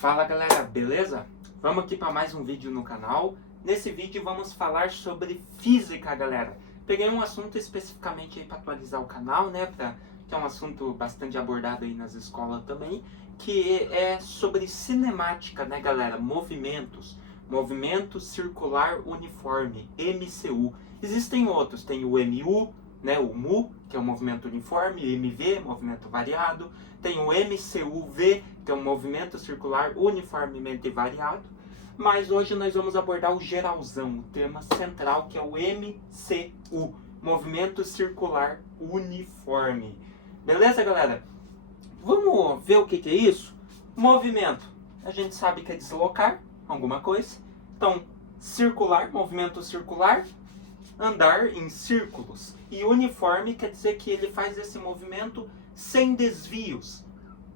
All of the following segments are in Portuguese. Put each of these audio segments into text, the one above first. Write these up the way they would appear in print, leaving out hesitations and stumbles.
Fala galera, beleza? Vamos aqui para mais um vídeo no canal. Nesse vídeo vamos falar sobre física, galera. Peguei um assunto especificamente aí para atualizar o canal, né? Que é um assunto bastante abordado aí nas escolas também, que é sobre cinemática, né, galera? Movimento Circular Uniforme, MCU. Existem outros, tem o MU, né, o MU, que é o movimento uniforme, MV, movimento variado, tem o MCUV, que é um movimento circular uniformemente variado, mas hoje nós vamos abordar o geralzão, o tema central, que é o MCU, movimento circular uniforme. Beleza, galera? Vamos ver o que é isso? Movimento, a gente sabe que é deslocar alguma coisa, então circular, movimento circular, andar em círculos. E uniforme quer dizer que ele faz esse movimento sem desvios.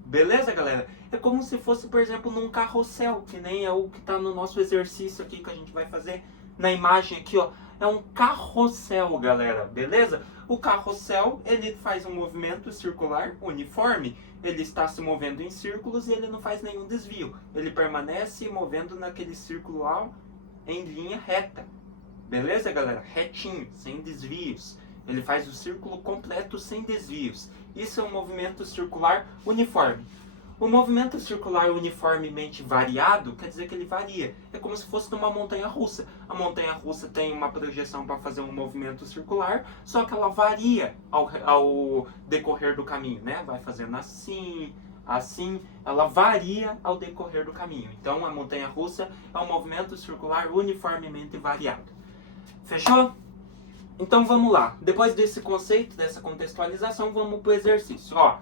Beleza, galera? É como se fosse, por exemplo, num carrossel, que nem é o que está no nosso exercício aqui que a gente vai fazer na imagem aqui, ó. É um carrossel, galera, beleza? O carrossel, ele faz um movimento circular uniforme. Ele está se movendo em círculos e ele não faz nenhum desvio. Ele permanece movendo naquele círculo lá em linha reta. Beleza, galera? Retinho, sem desvios. Ele faz o círculo completo sem desvios. Isso é um movimento circular uniforme. O movimento circular uniformemente variado quer dizer que ele varia. É como se fosse numa montanha-russa. A montanha-russa tem uma projeção para fazer um movimento circular, só que ela varia ao decorrer do caminho, né? Vai fazendo assim, assim, ela varia ao decorrer do caminho. Então, a montanha-russa é um movimento circular uniformemente variado. Fechou? Então vamos lá. Depois desse conceito, dessa contextualização, vamos para o exercício. Ó,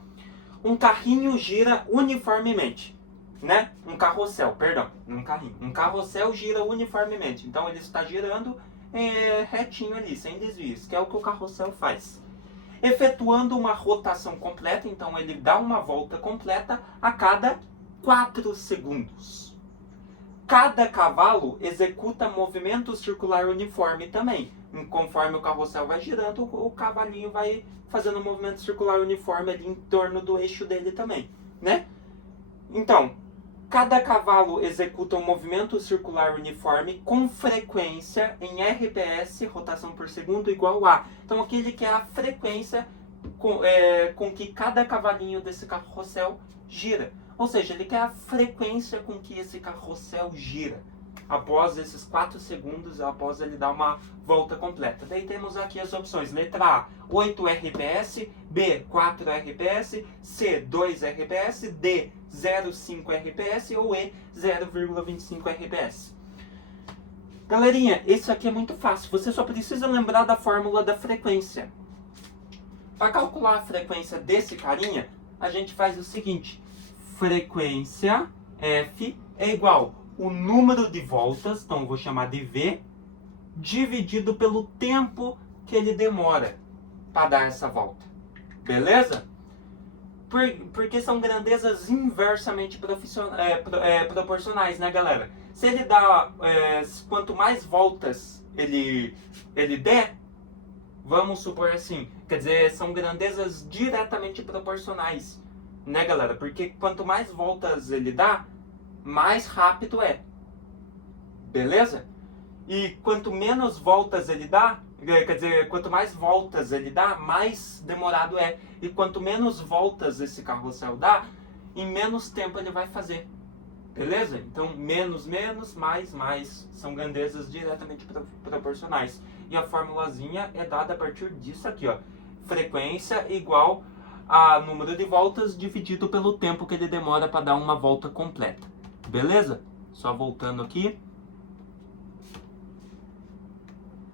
um carrinho gira uniformemente, né? Um carrossel, perdão, um carrinho. Um carrossel gira uniformemente. Então ele está girando retinho ali, sem desvios, que é o que o carrossel faz. Efetuando uma rotação completa, então ele dá uma volta completa a cada 4 segundos. Cada cavalo executa movimento circular uniforme também. Conforme o carrossel vai girando, o cavalinho vai fazendo um movimento circular uniforme ali em torno do eixo dele também, né? Então, cada cavalo executa um movimento circular uniforme com frequência em RPS, rotação por segundo, igual a. Então, aquele que é a frequência com que cada cavalinho desse carrossel gira. Ou seja, ele quer a frequência com que esse carrossel gira. Após esses 4 segundos, após ele dar uma volta completa. Daí temos aqui as opções. Letra A, 8 RPS. B, 4 RPS. C, 2 RPS. D, 0,5 RPS. Ou E, 0,25 RPS. Galerinha, isso aqui é muito fácil. Você só precisa lembrar da fórmula da frequência. Para calcular a frequência desse carinha, a gente faz o seguinte. Frequência F é igual o número de voltas, então eu vou chamar de V, dividido pelo tempo que ele demora para dar essa volta. Beleza? Porque são grandezas inversamente proporcionais, né, galera? Se ele dá, quanto mais voltas ele der, vamos supor assim, quer dizer, são grandezas diretamente proporcionais. Né, galera? Porque quanto mais voltas ele dá, mais rápido é. Beleza? E quanto menos voltas ele dá, quer dizer, quanto mais voltas ele dá, mais demorado é. E quanto menos voltas esse carrossel dá, em menos tempo ele vai fazer. Beleza? Então, menos, mais. São grandezas diretamente proporcionais. E a formulazinha é dada a partir disso aqui, ó. Frequência igual a número de voltas dividido pelo tempo que ele demora para dar uma volta completa. Beleza? Só voltando aqui.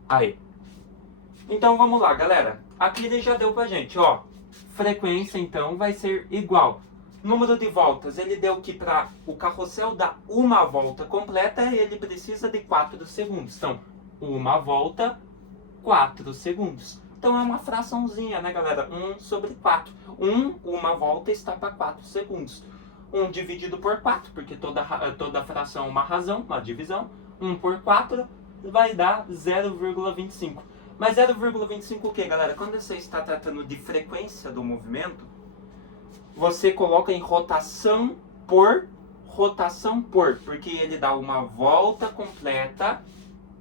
Aí. Então vamos lá, galera. Aqui ele já deu pra gente, ó. Frequência, então, vai ser igual. Número de voltas, ele deu que para o carrossel dar uma volta completa, ele precisa de 4 segundos. Então, uma volta, 4 segundos. Então é uma fraçãozinha, né, galera? 1 sobre 4. Uma volta está para 4 segundos. 1 dividido por 4, porque toda fração é uma razão, uma divisão. 1 por 4 vai dar 0,25. Mas 0,25 o que, galera? Quando você está tratando de frequência do movimento, você coloca em rotação por rotação por, porque ele dá uma volta completa,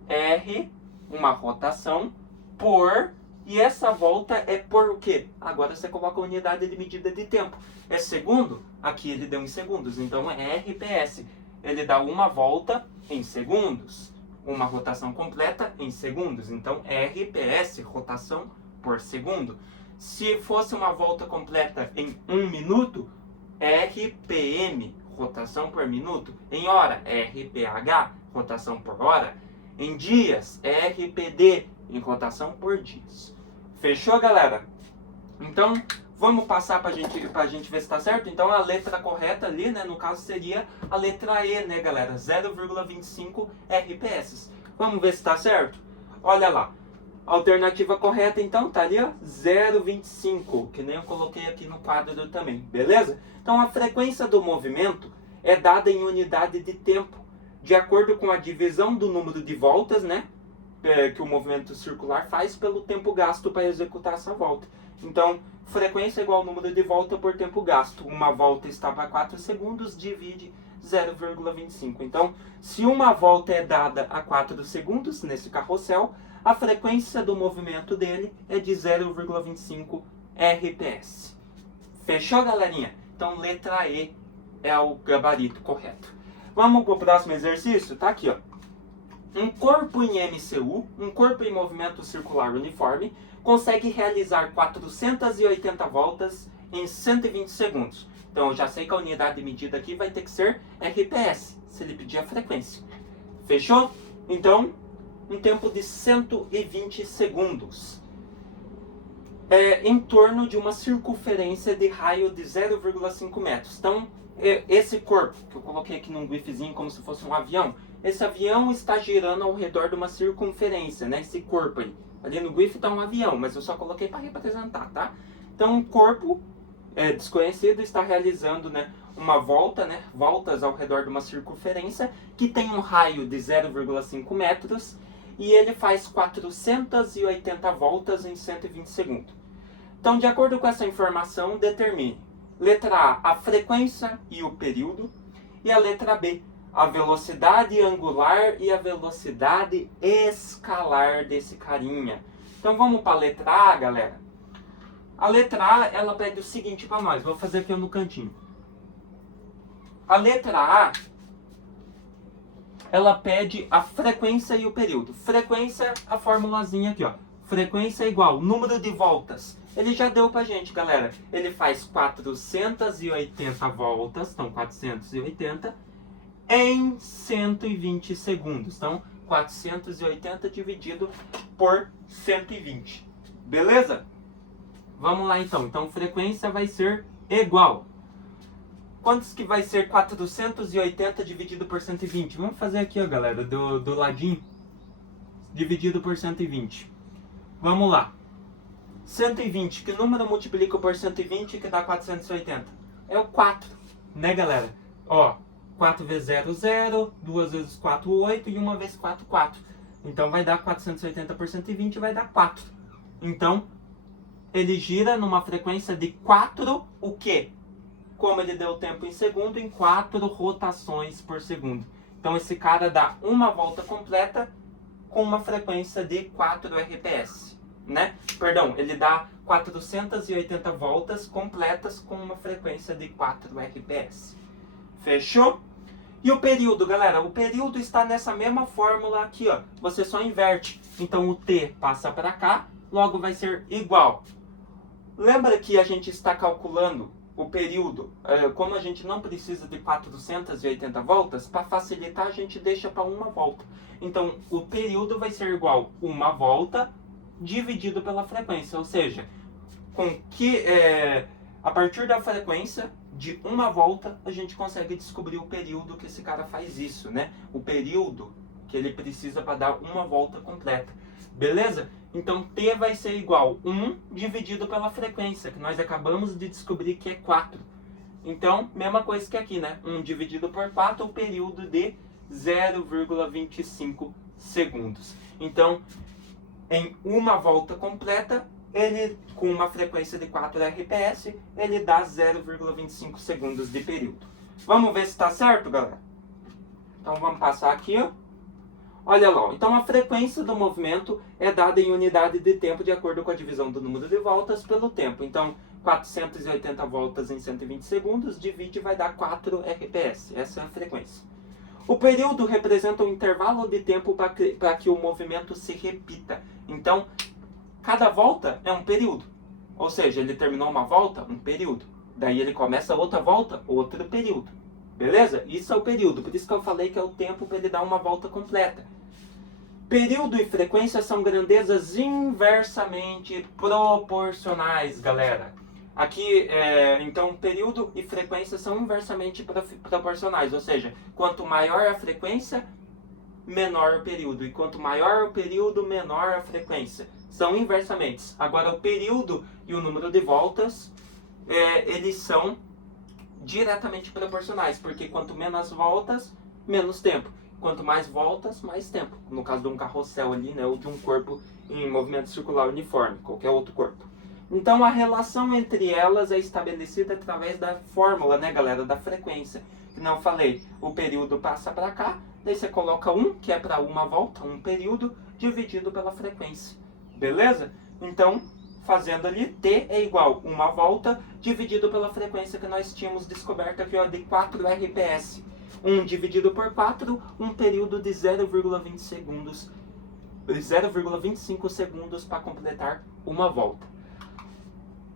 R, uma rotação, por, e essa volta é por o quê? Agora você coloca a unidade de medida de tempo. É segundo? Aqui ele deu em segundos, então é RPS. Ele dá uma volta em segundos. Uma rotação completa em segundos. Então, RPS, rotação por segundo. Se fosse uma volta completa em 1 minuto, RPM, rotação por minuto. Em hora, RPH, rotação por hora. Em dias, RPD, em rotação por dias. Fechou, galera? Então, vamos passar pra gente ver se tá certo. Então, a letra correta ali, né, no caso, seria a letra E, né, galera? 0,25 RPS. Vamos ver se tá certo? Olha lá. A alternativa correta, então, tá ali, ó, 0,25, que nem eu coloquei aqui no quadro também, beleza? Então, a frequência do movimento é dada em unidade de tempo, de acordo com a divisão do número de voltas, né, que o movimento circular faz pelo tempo gasto para executar essa volta. Então, frequência é igual ao número de volta por tempo gasto. Uma volta está para 4 segundos, divide 0,25. Então, se uma volta é dada a 4 segundos, nesse carrossel, a frequência do movimento dele é de 0,25 RPS. Fechou, galerinha? Então, letra E é o gabarito correto. Vamos para o próximo exercício? Tá aqui, ó. Um corpo em MCU, um corpo em movimento circular uniforme, consegue realizar 480 voltas em 120 segundos. Então, eu já sei que a unidade de medida aqui vai ter que ser RPS, se ele pedir a frequência. Fechou? Então, um tempo de 120 segundos. Em torno de uma circunferência de raio de 0,5 metros. Então, esse corpo, que eu coloquei aqui num gifzinho como se fosse um avião, esse avião está girando ao redor de uma circunferência, né? Esse corpo aí. Ali no GIF está um avião, mas eu só coloquei para representar, tá? Então, um corpo desconhecido está realizando, né, uma volta, né? Voltas ao redor de uma circunferência que tem um raio de 0,5 metros e ele faz 480 voltas em 120 segundos. Então, de acordo com essa informação, determine: letra A, a frequência e o período, e a letra B, a velocidade angular e a velocidade escalar desse carinha. Então vamos para a letra A, galera. A letra A, ela pede o seguinte para nós. Vou fazer aqui no cantinho. A letra A, ela pede a frequência e o período. Frequência, a formulazinha aqui, ó. Frequência é igual número de voltas. Ele já deu pra gente, galera. Ele faz 480 voltas, então 480 em 120 segundos. Então, 480 dividido por 120. Beleza? Vamos lá, então. Então, frequência vai ser igual. Quantos que vai ser 480 dividido por 120? Vamos fazer aqui, ó, galera, do ladinho. Dividido por 120. Vamos lá. 120. Que número eu multiplico por 120 que dá 480? É o 4, né, galera? Ó. 4 vezes 0, 0, 2 vezes 4, 8 e 1 vezes 4, 4. Então vai dar 480 por 120 vai dar 4. Então, ele gira numa frequência de 4, o quê? Como ele deu tempo em segundo, em 4 rotações por segundo. Então esse cara dá uma volta completa com uma frequência de 4 RPS, né? Perdão, ele dá 480 voltas completas com uma frequência de 4 RPS. Fechou? E o período, galera? O período está nessa mesma fórmula aqui, ó. Você só inverte. Então o T passa para cá, logo vai ser igual. Lembra que a gente está calculando o período, como a gente não precisa de 480 voltas, para facilitar a gente deixa para uma volta. Então o período vai ser igual uma volta dividido pela frequência, ou seja, a partir da frequência de uma volta, a gente consegue descobrir o período que esse cara faz isso, né? O período que ele precisa para dar uma volta completa. Beleza? Então, T vai ser igual 1 dividido pela frequência, que nós acabamos de descobrir que é 4. Então, mesma coisa que aqui, né? 1 dividido por 4, o período de 0,25 segundos. Então, em uma volta completa, ele, com uma frequência de 4 RPS, ele dá 0,25 segundos de período. Vamos ver se está certo, galera? Então vamos passar aqui, ó. Olha lá, então a frequência do movimento é dada em unidade de tempo de acordo com a divisão do número de voltas pelo tempo. Então, 480 voltas em 120 segundos, divide, vai dar 4 RPS. Essa é a frequência. O período representa um intervalo de tempo para que o movimento se repita. Então, cada volta é um período. Ou seja, ele terminou uma volta, um período. Daí ele começa outra volta, outro período. Beleza? Isso é o período. Por isso que eu falei que é o tempo para ele dar uma volta completa. Período e frequência são grandezas inversamente proporcionais, galera. Aqui, então, período e frequência são inversamente proporcionais. Ou seja, quanto maior a frequência, menor o período. E quanto maior o período, menor a frequência. São inversamente. Agora, o período e o número de voltas, eles são diretamente proporcionais. Porque quanto menos voltas, menos tempo. Quanto mais voltas, mais tempo. No caso de um carrossel ali, né? Ou de um corpo em movimento circular uniforme. Qualquer outro corpo. Então, a relação entre elas é estabelecida através da fórmula, né, galera? Da frequência. Que não falei, o período passa para cá. Daí você coloca 1, que é para uma volta, um período, dividido pela frequência. Beleza? Então, fazendo ali, T é igual a uma volta, dividido pela frequência que nós tínhamos descoberto aqui, ó, de 4 RPS. 1 dividido por 4, um período de 0,20 segundos, 0,25 segundos para completar uma volta.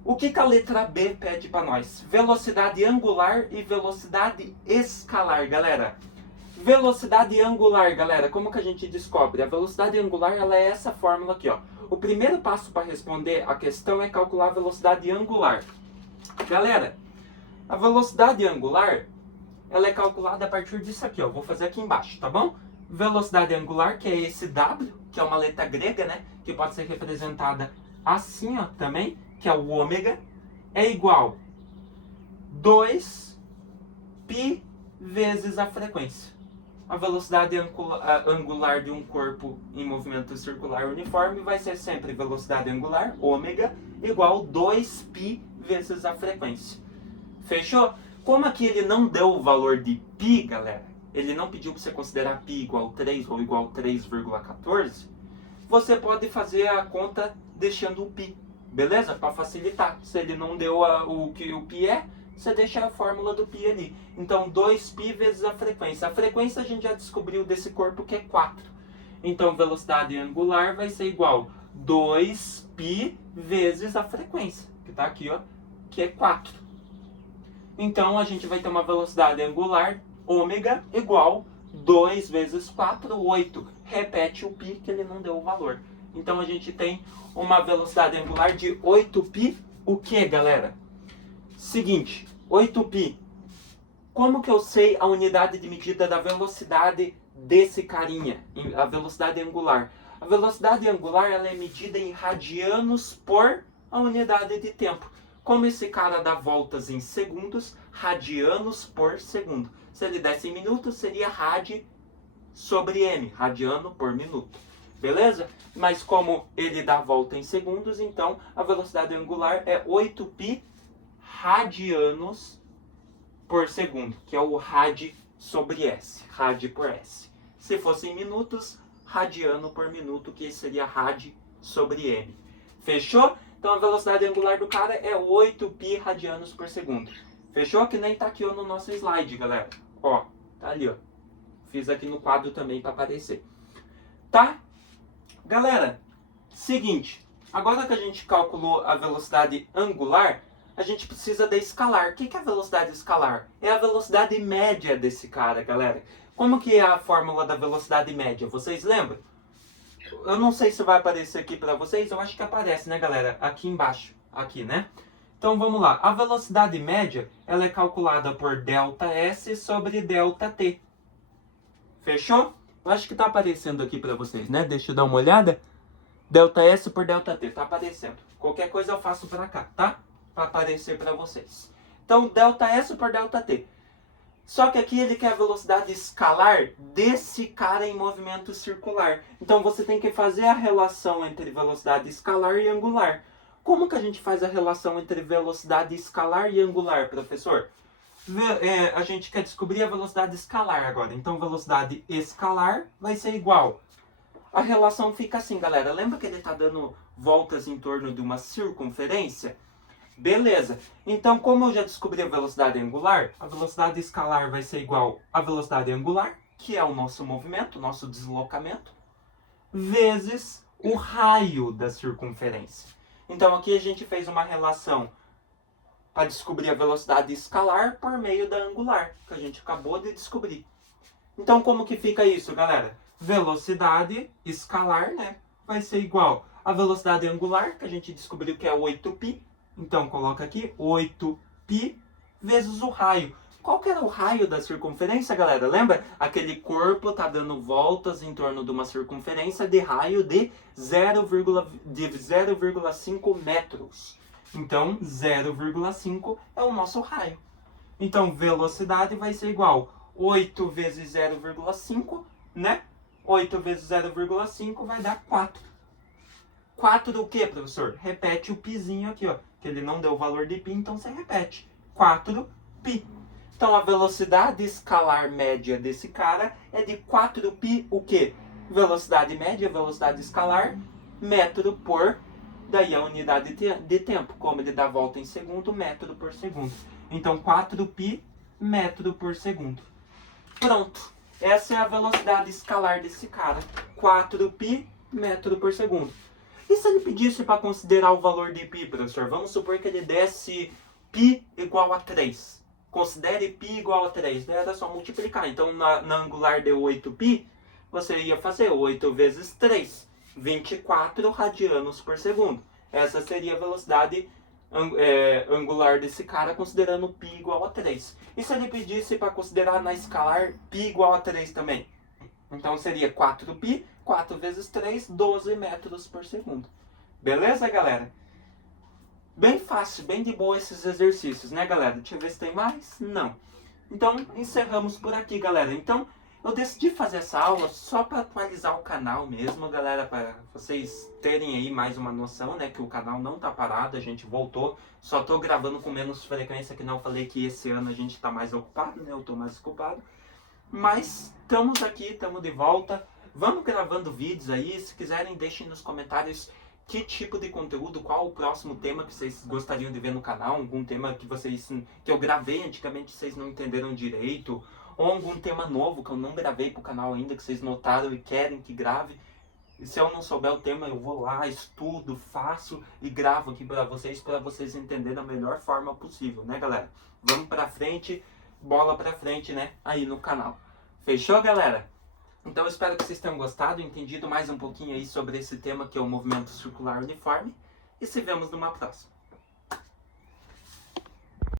O que a letra B pede para nós? Velocidade angular e velocidade escalar, galera. Velocidade angular, galera, como que a gente descobre? A velocidade angular, ela é essa fórmula aqui, ó. O primeiro passo para responder a questão é calcular a velocidade angular. Galera, a velocidade angular, ela é calculada a partir disso aqui, ó. Vou fazer aqui embaixo, tá bom? Velocidade angular, que é esse W, que é uma letra grega, né? Que pode ser representada assim, ó, também, que é o ômega, é igual 2π vezes a frequência. A velocidade angular de um corpo em movimento circular uniforme vai ser sempre velocidade angular, ômega, igual 2π vezes a frequência. Fechou? Como aqui ele não deu o valor de π, galera, ele não pediu para você considerar π igual 3 ou igual 3,14, você pode fazer a conta deixando o π, beleza? Para facilitar. Se ele não deu o que o π é, você deixa a fórmula do π ali. Então, 2π vezes a frequência. A frequência a gente já descobriu desse corpo que é 4. Então, velocidade angular vai ser igual 2π vezes a frequência, que está aqui, ó, que é 4. Então, a gente vai ter uma velocidade angular, ômega, igual 2 vezes 4, 8. Repete o π, que ele não deu o valor. Então, a gente tem uma velocidade angular de 8π. O que, galera? Seguinte, 8π. Como que eu sei a unidade de medida da velocidade desse carinha? A velocidade angular. A velocidade angular, ela é medida em radianos por a unidade de tempo. Como esse cara dá voltas em segundos, radianos por segundo. Se ele desse em minutos, seria rad sobre m, radiano por minuto. Beleza? Mas como ele dá volta em segundos, então a velocidade angular é 8π radianos por segundo, que é o rad sobre s, rad por s. Se fosse em minutos, radiano por minuto, que seria rad sobre m. Fechou? Então a velocidade angular do cara é 8π radianos por segundo. Fechou? Que nem tá aqui ó, no nosso slide, galera. Ó, tá ali, ó. Fiz aqui no quadro também para aparecer. Tá? Galera, seguinte. Agora que a gente calculou a velocidade angular, a gente precisa da escalar. O que é a velocidade escalar? É a velocidade média desse cara, galera. Como que é a fórmula da velocidade média? Vocês lembram? Eu não sei se vai aparecer aqui para vocês, eu acho que aparece, né, galera? Aqui embaixo, aqui, né? Então, vamos lá. A velocidade média, ela é calculada por ΔS sobre ΔT. Fechou? Eu acho que tá aparecendo aqui para vocês, né? Deixa eu dar uma olhada. ΔS por ΔT, tá aparecendo. Qualquer coisa eu faço para cá, tá? Para aparecer para vocês. Então, ΔS por ΔT. Só que aqui ele quer a velocidade escalar desse cara em movimento circular. Então você tem que fazer a relação entre velocidade escalar e angular. Como que a gente faz a relação entre velocidade escalar e angular, professor? A gente quer descobrir a velocidade escalar agora. Então, velocidade escalar vai ser igual. A relação fica assim, galera. Lembra que ele está dando voltas em torno de uma circunferência? Beleza. Então, como eu já descobri a velocidade angular, a velocidade escalar vai ser igual à velocidade angular, que é o nosso movimento, o nosso deslocamento, vezes o raio da circunferência. Então, aqui a gente fez uma relação para descobrir a velocidade escalar por meio da angular, que a gente acabou de descobrir. Então, como que fica isso, galera? Velocidade escalar, né, vai ser igual à velocidade angular, que a gente descobriu que é 8π. Então, coloca aqui 8π vezes o raio. Qual que era o raio da circunferência, galera? Lembra? Aquele corpo está dando voltas em torno de uma circunferência de raio de 0,5 metros. Então, 0,5 é o nosso raio. Então, velocidade vai ser igual 8 vezes 0,5, né? 8 vezes 0,5 vai dar 4. 4 do que, professor? Repete o pizinho aqui, ó. Que ele não deu o valor de π, então você repete. 4π. Então, a velocidade escalar média desse cara é de 4π o quê? Velocidade média, velocidade escalar, metro por... Daí a unidade de tempo. Como ele dá volta em segundo, metro por segundo. Então, 4π metro por segundo. Pronto. Essa é a velocidade escalar desse cara. 4π metro por segundo. E se ele pedisse para considerar o valor de π, professor? Vamos supor que ele desse π igual a 3. Considere π igual a 3. Era só multiplicar. Então, na angular de 8π, você ia fazer 8 vezes 3. 24 radianos por segundo. Essa seria a velocidade angular desse cara, considerando π igual a 3. E se ele pedisse para considerar na escalar π igual a 3 também? Então seria 4π, 4 vezes 3, 12 metros por segundo. Beleza, galera? Bem fácil, bem de boa esses exercícios, né, galera? Deixa eu ver se tem mais. Não. Então, encerramos por aqui, galera. Então, eu decidi fazer essa aula só para atualizar o canal mesmo, galera, para vocês terem aí mais uma noção, né, que o canal não tá parado, a gente voltou, só tô gravando com menos frequência, que não falei que esse ano a gente tá mais ocupado, né, eu tô mais ocupado, mas estamos aqui, estamos de volta, vamos gravando vídeos aí, se quiserem deixem nos comentários que tipo de conteúdo, qual o próximo tema que vocês gostariam de ver no canal, algum tema que eu gravei antigamente, vocês não entenderam direito, ou algum tema novo que eu não gravei pro canal ainda, que vocês notaram e querem que grave. E se eu não souber o tema, eu vou lá, estudo, faço e gravo aqui para vocês entenderem da melhor forma possível, né, galera? Vamos pra frente, bola pra frente, né, aí no canal. Fechou, galera? Então eu espero que vocês tenham gostado, entendido mais um pouquinho aí sobre esse tema que é o movimento circular uniforme. E se vemos numa próxima.